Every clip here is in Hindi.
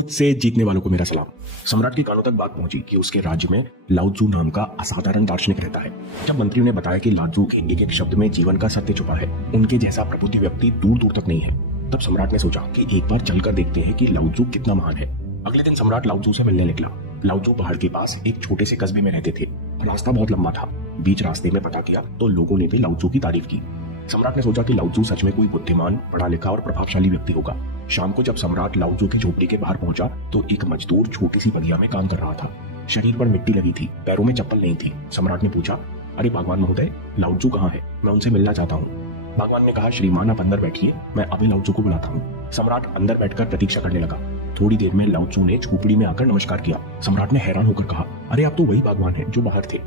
खुद से जीतने वालों को मेरा सलाम। सम्राट के कानों तक बात पहुंची कि उसके राज्य में लाओत्जू नाम का असाधारण दार्शनिक रहता है। जब मंत्रियों ने बताया कि लाओत्जू के एक एक शब्द में जीवन का सत्य छुपा है, उनके जैसा प्रबुद्ध व्यक्ति दूर दूर तक नहीं है, तब सम्राट ने सोचा कि एक बार चलकर देखते हैं कि लाओत्जू कितना महान है। अगले दिन सम्राट लाओत्जू से मिलने निकला। लाओत्जू पहाड़ के पास एक छोटे से कस्बे में रहते थे। रास्ता बहुत लंबा था। बीच रास्ते में पता किया तो लोगों ने भी लाओत्जू की तारीफ की। सम्राट ने सोचा कि लाओत्जू सच में कोई बुद्धिमान, पढ़ा लिखा और प्रभावशाली व्यक्ति होगा। शाम को जब सम्राट लाओत्जू की झोपड़ी के बाहर पहुंचा तो एक मजदूर छोटी सी बगिया में काम कर रहा था। शरीर पर मिट्टी लगी थी, पैरों में चप्पल नहीं थी। सम्राट ने पूछा, अरे बागवान महोदय, लाओत्जू कहाँ है? मैं उनसे मिलना चाहता हूँ। बागवान ने कहा, श्रीमान आप अंदर बैठिए, मैं अभी लाओत्जू को बुलाता हूँ। सम्राट अंदर बैठकर प्रतीक्षा करने लगा। थोड़ी देर में लाओत्जू ने झोपड़ी में आकर नमस्कार किया। सम्राट ने हैरान होकर कहा, अरे आप तो वही बागवान हैं जो बाहर थे।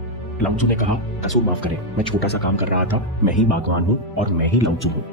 लाओत्जू ने कहा, कसूर माफ करें, मैं छोटा सा काम कर रहा था, मैं ही बागवान हूँ और मैं ही लाओत्जू हूँ।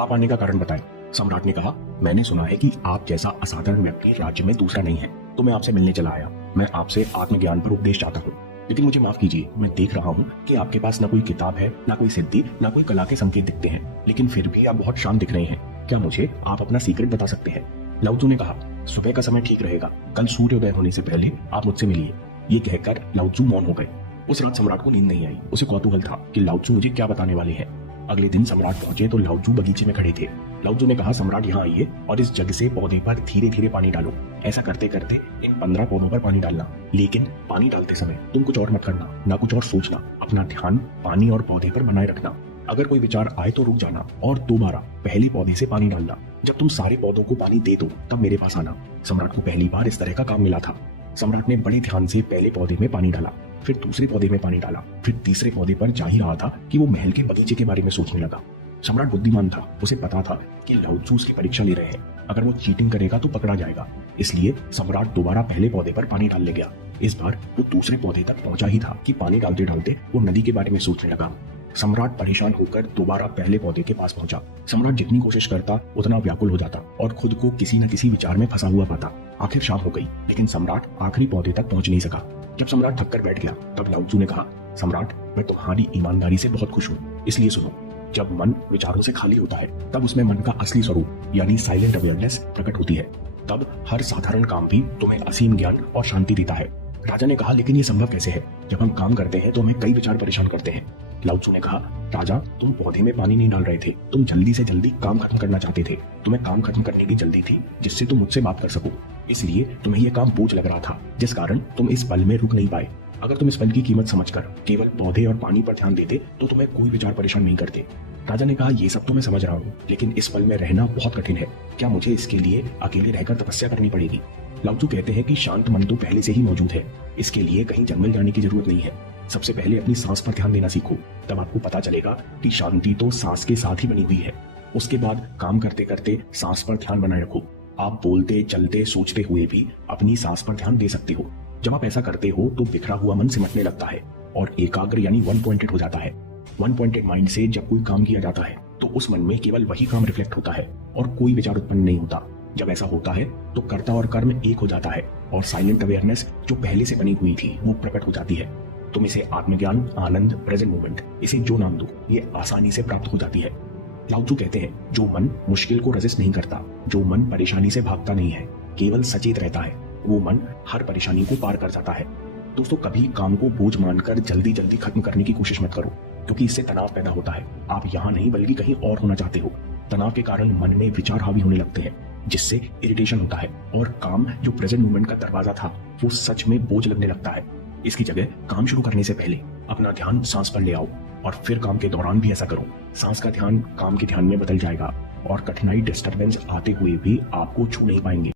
आप आने का कारण बताएं। सम्राट ने कहा, मैंने सुना है कि आप जैसा असाधारण व्यक्ति राज्य में दूसरा नहीं है, तो मैं आपसे मिलने चला आया। मैं आपसे आत्मज्ञान पर उपदेश चाहता हूँ, लेकिन मुझे माफ कीजिए, मैं देख रहा हूँ कि आपके पास न कोई किताब है, न कोई सिद्धि, न कोई कला के संकेत दिखते हैं, लेकिन फिर भी आप बहुत शांत दिख रहे हैं। क्या मुझे आप अपना सीक्रेट बता सकते हैं? लाओत्जू ने कहा, सुबह का समय ठीक रहेगा, कल सूर्योदय होने से पहले आप मुझसे मिलिए। ये कहकर लाओत्जू मौन हो गए। उस रात सम्राट को नींद नहीं आई। उसे कौतूहल था कि लाओत्जू मुझे क्या बताने वाले हैं। अगले दिन सम्राट पहुंचे तो लाओत्जू बगीचे में खड़े थे। लाओत्जू ने कहा, सम्राट यहाँ आइए और इस जग से पौधे पर धीरे धीरे पानी डालो। ऐसा करते करते इन 15 पौधों पर पानी डालना, लेकिन पानी डालते समय तुम कुछ और मत करना, ना कुछ और सोचना। अपना ध्यान पानी और पौधे पर बनाए रखना। अगर कोई विचार आए तो रुक जाना और दोबारा पहले पौधे से पानी डालना। जब तुम सारे पौधों को पानी दे दो तब मेरे पास आना। सम्राट को पहली बार इस तरह का काम मिला था। सम्राट ने बड़े ध्यान से पहले पौधे में पानी डाला, फिर दूसरे पौधे में पानी डाला, फिर तीसरे पौधे पर जा ही रहा था कि वो महल के बगीचे के बारे में सोचने लगा। सम्राट बुद्धिमान था। उसे पता था कि लाओत्जू उसकी परीक्षा ले रहे हैं। अगर वो चीटिंग करेगा तो पकड़ा जाएगा। इसलिए सम्राट दोबारा पहले पौधे पर पानी डालने गया। इस बार वो दूसरे पौधे तक पहुंचा ही था कि पानी डालते डालते वो नदी के बारे में सोचने लगा। सम्राट परेशान होकर दोबारा पहले पौधे के पास पहुंचा। सम्राट जितनी कोशिश करता उतना व्याकुल हो जाता और खुद को किसी न किसी विचार में फंसा हुआ पाता। आखिर शाम हो गई, लेकिन सम्राट आखिरी पौधे तक पहुंच नहीं सका। जब सम्राट थककर बैठ गया तब लाओत्जू ने कहा, सम्राट, मैं तुम्हारी ईमानदारी से बहुत खुश हूँ। इसलिए सुनो, जब मन विचारों से खाली होता है तब उसमें मन का असली स्वरूप यानी साइलेंट अवेयरनेस प्रकट होती है। तब हर साधारण काम भी तुम्हें असीम ज्ञान और शांति देता है। राजा ने कहा, लेकिन ये संभव कैसे है? जब हम काम करते हैं तो हमें कई विचार परेशान करते हैं। लाओत्जू ने कहा, राजा, तुम पौधे में पानी नहीं डाल रहे थे, तुम जल्दी से जल्दी काम खत्म करना चाहते थे। तुम्हें काम खत्म करने की जल्दी थी जिससे तुम मुझसे बात कर सको। इसलिए तुम्हें यह काम बोझ लग रहा था, जिस कारण तुम इस पल में रुक नहीं पाए। अगर तुम इस पल की कीमत समझकर केवल पौधे और पानी पर ध्यान देते तो तुम्हें कोई विचार परेशान नहीं करते। राजा ने कहा, ये सब तो मैं समझ रहा हूँ, लेकिन इस पल में रहना बहुत कठिन है। क्या मुझे इसके लिए अकेले रहकर तपस्या करनी पड़ेगी? लाओत्जू कहते हैं कि शांत मन तो पहले से ही मौजूद है। इसके लिए कहीं जंगल जाने की जरूरत नहीं है। सबसे पहले अपनी सांस पर ध्यान देना सीखो, तब आपको पता चलेगा कि शांति तो सांस के साथ ही बनी हुई है। उसके बाद काम करते करते सांस पर ध्यान बनाए रखो। आप बोलते, चलते, सोचते हुए भी अपनी सांस पर ध्यान दे सकते हो। जब आप ऐसा करते हो तो बिखरा हुआ मन सिमटने लगता है और एकाग्र यानी वन पॉइंटेड हो जाता है। वन पॉइंटेड माइंड से जब कोई काम किया जाता है तो उस मन में केवल वही काम रिफ्लेक्ट होता है और कोई विचार उत्पन्न नहीं होता। जब ऐसा होता है तो कर्ता और कर्म एक हो जाता है और साइलेंट अवेयरनेस जो पहले से बनी हुई थी वो प्रकट हो जाती है। तुम इसे आत्मज्ञान, आनंद, प्रेजेंट मोमेंट, इसे जो नाम दो, ये आसानी से प्राप्त हो जाती है। लाओत्जू कहते हैं, जो मन मुश्किल को रेजिस्ट नहीं करता, जो मन परेशानी से भागता नहीं है, केवल सचेत रहता है, वो मन हर परेशानी को पार कर जाता है। दोस्तों, कभी काम को बोझ मानकर जल्दी जल्दी खत्म करने की कोशिश मत करो, क्योंकि इससे तनाव पैदा होता है। आप यहाँ नहीं बल्कि कहीं और होना चाहते हो। तनाव के कारण मन में विचार हावी होने लगते हैं, जिससे इरिटेशन होता है और काम जो प्रेजेंट मोमेंट का दरवाजा था वो सच में बोझ लगने लगता है। इसकी जगह काम शुरू करने से पहले अपना ध्यान सांस पर ले आओ और फिर काम के दौरान भी ऐसा करो। सांस का ध्यान काम के ध्यान में बदल जाएगा और कठिनाई, डिस्टरबेंस आते हुए भी आपको छू नहीं पाएंगे।